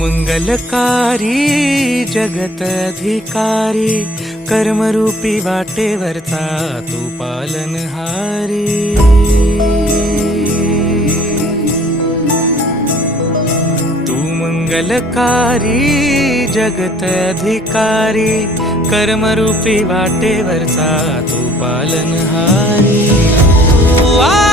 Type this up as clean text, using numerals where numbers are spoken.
मंगलकारी जगत अधिकारी, कर्मरूपी वाटेवरचा तू पालनहारी। तू मंगलकारी जगत अधिकारी, कर्मरूपी वाटेवरचा तू पालनहारी। तू